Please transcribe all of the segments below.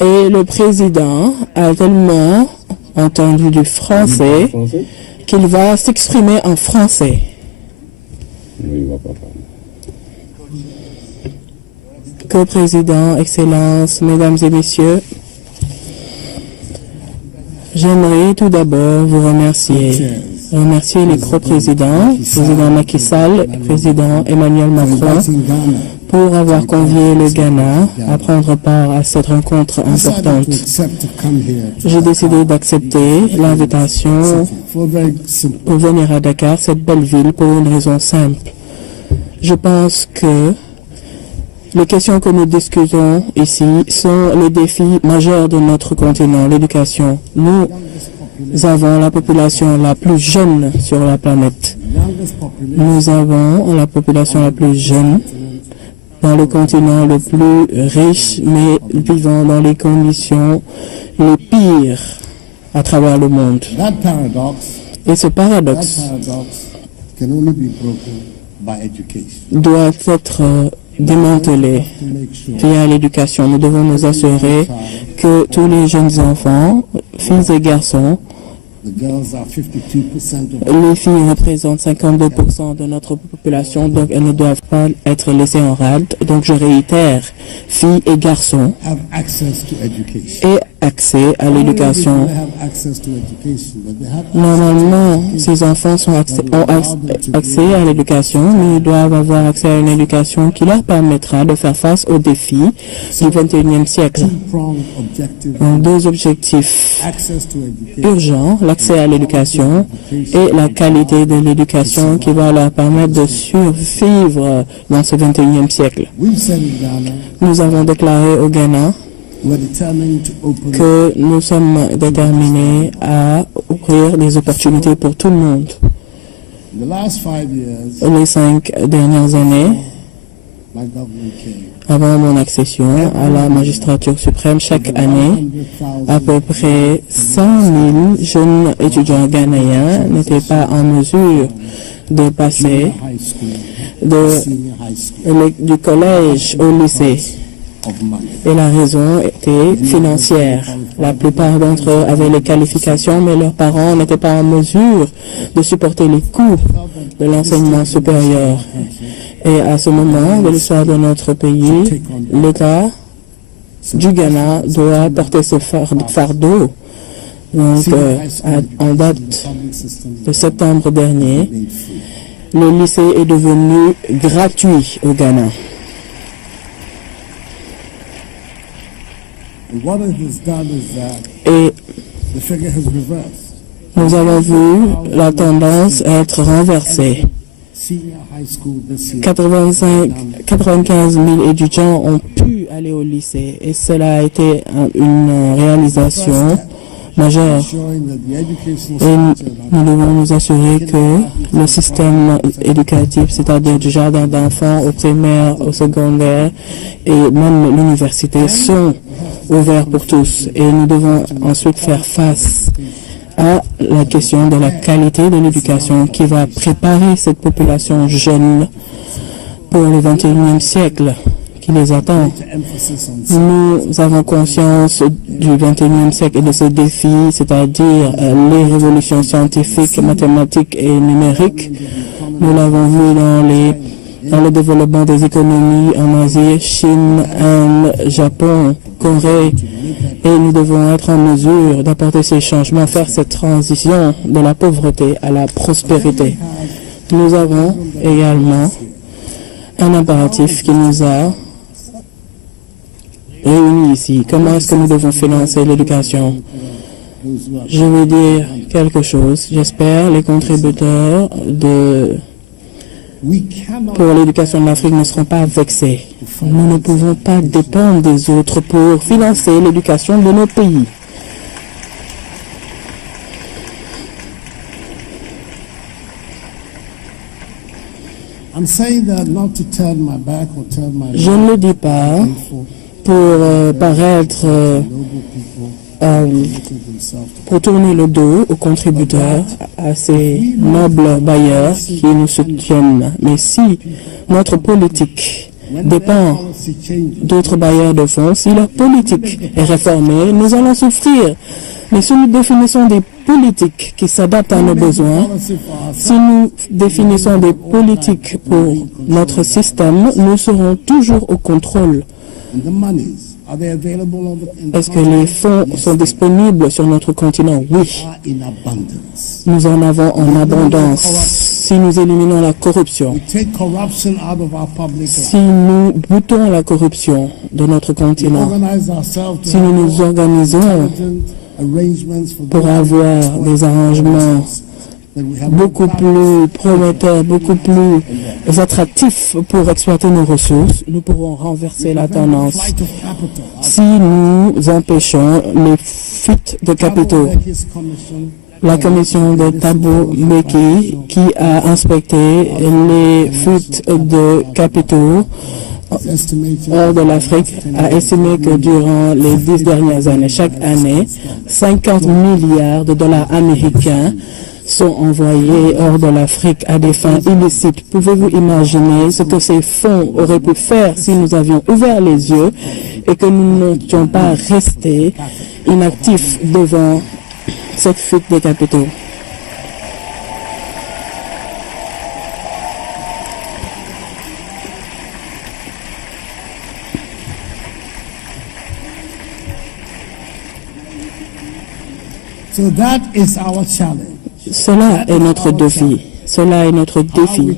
Et le président a tellement entendu du français qu'il va s'exprimer en français. Co-président, Excellences, Mesdames et Messieurs, j'aimerais tout d'abord vous remercier les co-présidents, président Macky Sall, président Emmanuel Macron, pour avoir convié le Ghana à prendre part à cette rencontre importante. J'ai décidé d'accepter l'invitation pour venir à Dakar, cette belle ville, pour une raison simple. Je pense que les questions que nous discutons ici sont les défis majeurs de notre continent, l'éducation. Nous avons la population la plus jeune sur la planète. Nous avons la population la plus jeune dans le continent le plus riche, mais vivant dans les conditions les pires à travers le monde. Et ce paradoxe doit être démantelé via l'éducation. Nous devons nous assurer que tous les jeunes enfants, filles et garçons, les filles représentent 52% de notre population, donc elles ne doivent pas être laissées en rade. Donc je réitère, filles et garçons aient accès à l'éducation. Normalement, ces enfants ont accès à l'éducation, mais ils doivent avoir accès à une éducation qui leur permettra de faire face aux défis du 21e siècle. Donc, deux objectifs urgents, l'accès à l'éducation et la qualité de l'éducation qui va leur permettre de survivre dans ce 21e siècle. Nous avons déclaré au Ghana que nous sommes déterminés à ouvrir des opportunités pour tout le monde. Les 5 dernières années, avant mon accession à la magistrature suprême, chaque année, à peu près 100 000 jeunes étudiants ghanéens n'étaient pas en mesure de passer du collège au lycée. Et la raison était financière. La plupart d'entre eux avaient les qualifications, mais leurs parents n'étaient pas en mesure de supporter les coûts de l'enseignement supérieur. Et à ce moment de l'histoire de notre pays, l'État du Ghana doit porter ce fardeau. Donc, en date de septembre dernier, le lycée est devenu gratuit au Ghana. Et nous avons vu la tendance être renversée. 95 000 étudiants ont pu aller au lycée et cela a été une réalisation majeure. Et nous devons nous assurer que le système éducatif, c'est-à-dire du jardin d'enfants au primaire, au secondaire et même l'université, sont ouverts pour tous. Et nous devons ensuite faire face à la question de la qualité de l'éducation qui va préparer cette population jeune pour le 21e siècle qui les attend. Nous avons conscience du 21e siècle et de ses défis, c'est-à-dire les révolutions scientifiques, mathématiques et numériques. Nous l'avons vu dans le développement des économies en Asie, Chine, Inde, Japon, Corée. Et nous devons être en mesure d'apporter ces changements, faire cette transition de la pauvreté à la prospérité. Nous avons également un impératif qui nous a réunis ici. Comment est-ce que nous devons financer l'éducation? Je vais dire quelque chose. J'espère les contributeurs pour l'éducation de l'Afrique ne seront pas vexés. Nous ne pouvons pas dépendre des autres pour financer l'éducation de nos pays. Je ne le dis pas pour paraître pour tourner le dos aux contributeurs, à ces nobles bailleurs qui nous soutiennent. Mais si notre politique dépend d'autres bailleurs de fonds. Si leur politique est réformée, nous allons souffrir. Mais si nous définissons des politiques qui s'adaptent à nos besoins, si nous définissons des politiques pour notre système, nous serons toujours au contrôle. Est-ce que les fonds sont disponibles sur notre continent? Oui. Nous en avons en abondance. Si nous éliminons la corruption, si nous boutons la corruption de notre continent, si nous nous organisons pour avoir des arrangements beaucoup plus prometteurs, beaucoup plus attractifs pour exploiter nos ressources, nous pourrons renverser la tendance. Si nous empêchons les fuites de capitaux, la commission de Thabo Mbeki qui a inspecté les fuites de capitaux hors de l'Afrique a estimé que durant les 10 dernières années, chaque année, 50 milliards de dollars américains sont envoyés hors de l'Afrique à des fins illicites. Pouvez-vous imaginer ce que ces fonds auraient pu faire si nous avions ouvert les yeux et que nous n'étions pas restés inactifs devant cette fuite des capitaux? So that is our challenge. Cela est notre défi. Cela est notre défi.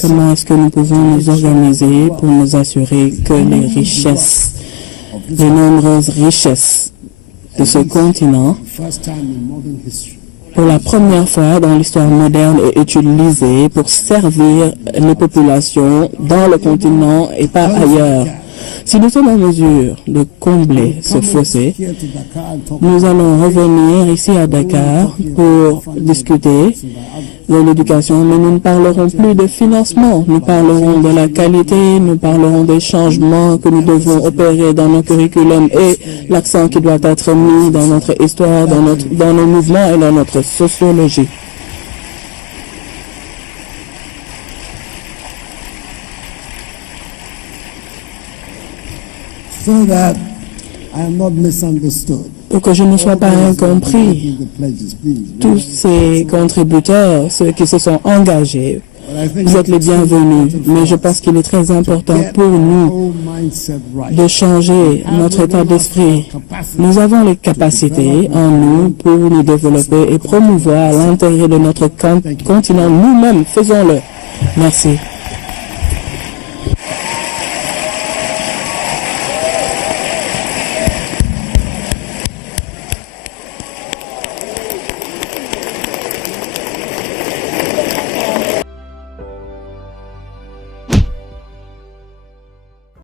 Comment est-ce que nous pouvons nous organiser pour nous assurer que les richesses, les nombreuses richesses de ce continent, pour la première fois dans l'histoire moderne, est utilisée pour servir les populations dans le continent et pas ailleurs? Si nous sommes en mesure de combler ce fossé, nous allons revenir ici à Dakar pour discuter de l'éducation, mais nous ne parlerons plus de financement. Nous parlerons de la qualité, nous parlerons des changements que nous devons opérer dans nos curriculums et l'accent qui doit être mis dans notre histoire, dans nos mouvements et dans notre sociologie. So that I am not misunderstood. Pour que je ne sois pas incompris, tous ces contributeurs, ceux qui se sont engagés, vous êtes les bienvenus. Mais je pense qu'il est très important pour nous de changer notre état d'esprit. Nous avons les capacités en nous pour nous développer et promouvoir l'intérêt de notre continent. Nous-mêmes, faisons-le. Merci.